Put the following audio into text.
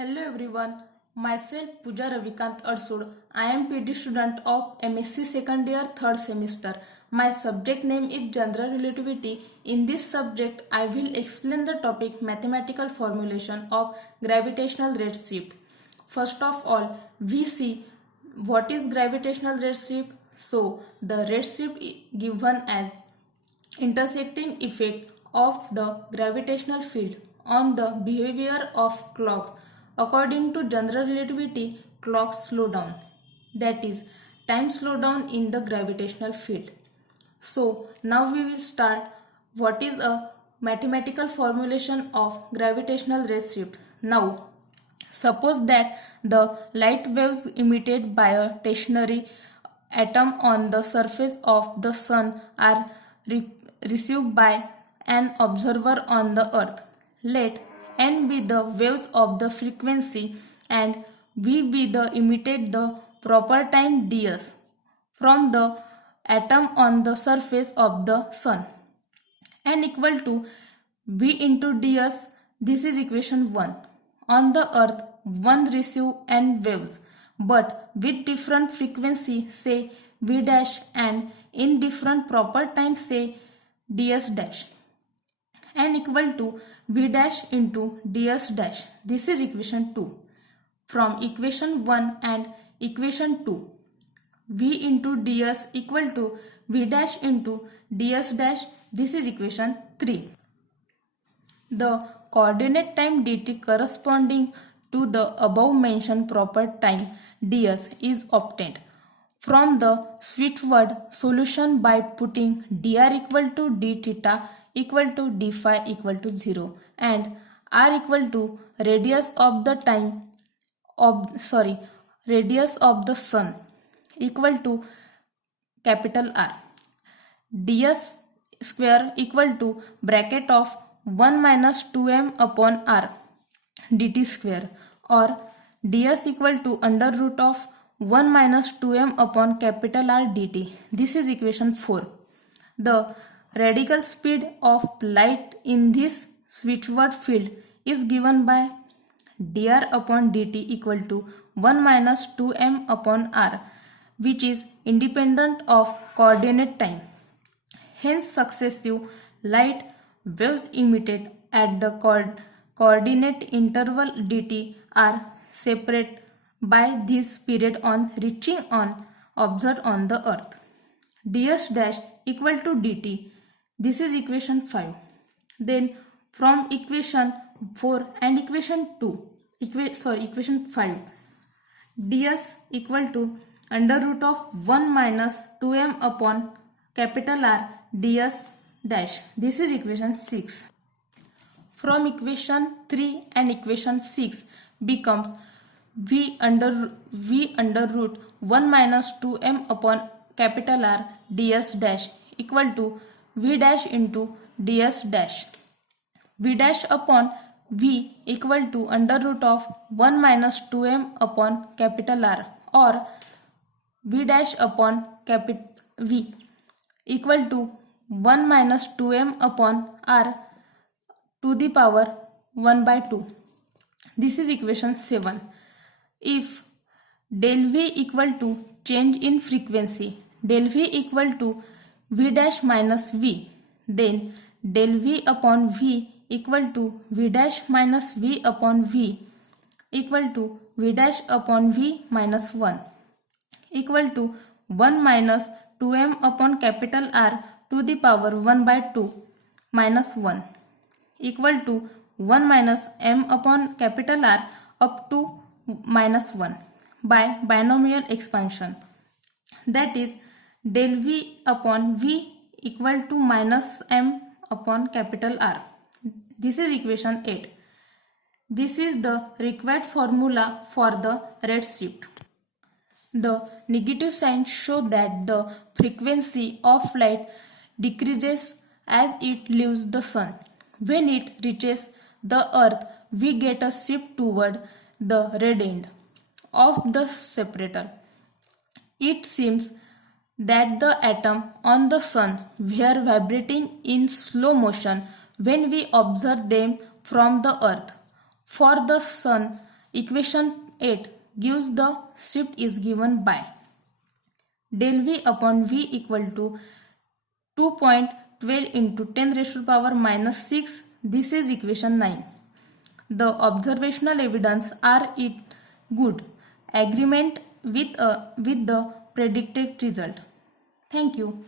Hello everyone, myself Pooja Ravikant Adsud. I am PhD student of MSc second year third semester. My subject name is General Relativity. In this subject, I will explain the topic mathematical formulation of gravitational redshift. First of all, we see what is gravitational redshift. So, the redshift is given as intersecting effect of the gravitational field on the behavior of clocks. According to general relativity, clocks slow down. That is, time slow down in the gravitational field. So now we will start what is a mathematical formulation of gravitational redshift. Now, suppose that the light waves emitted by a stationary atom on the surface of the sun are received by an observer on the earth. Let n be the waves of the frequency and v be the emitted the proper time ds from the atom on the surface of the sun. N equal to v into ds. This is equation 1. On the earth, one receive n waves, but with different frequency, say v dash, and in different proper time, say ds dash. N equal to v dash into ds dash. This is equation 2. From equation 1 and equation 2, v into ds equal to v dash into ds dash. This is equation 3. The coordinate time dt corresponding to the above mentioned proper time ds is obtained from the switchword solution by putting dr equal to d theta equal to d phi equal to 0 and r equal to radius of the radius of the sun equal to capital R. ds square equal to bracket of 1 minus 2m upon r dt square, or ds equal to under root of 1 minus 2m upon capital R dt. This is equation 4. The radical speed of light in this switchword field is given by dr upon dt equal to 1 minus 2m upon r, which is independent of coordinate time. Hence, successive light waves emitted at the coordinate interval dt are separate by this period on reaching on observed on the earth. ds dash equal to dt. This is equation 5. Then from equation 4 and equation 5, ds equal to under root of 1 minus 2m upon capital R ds dash. This is equation 6. From equation 3 and equation 6 becomes v under root 1 minus 2m upon capital R ds dash equal to v dash into ds dash. v dash upon v equal to under root of 1 minus 2m upon capital R, or v dash upon v equal to 1 minus 2m upon r to the power 1 by 2. This is equation 7. If del v equal to change in frequency, del v equal to v dash minus v, then del v upon v equal to v dash minus v upon v equal to v dash upon v minus 1 equal to 1 minus 2m upon capital R to the power 1 by 2 minus 1 equal to 1 minus m upon capital R up to minus 1 by binomial expansion. That is, del v upon v equal to minus m upon capital R. This is equation 8. This is the required formula for the redshift. The negative signs show that the frequency of light decreases as it leaves the sun. When it reaches the earth, we get a shift toward the red end of the separator. It seems that the atoms on the sun were vibrating in slow motion when we observe them from the earth. For the sun Equation 8 gives the shift is given by del V upon V equal to 2.12 into 10 raised to the power minus 6. This is equation 9. The observational evidence are it good agreement with the predicted result. Thank you.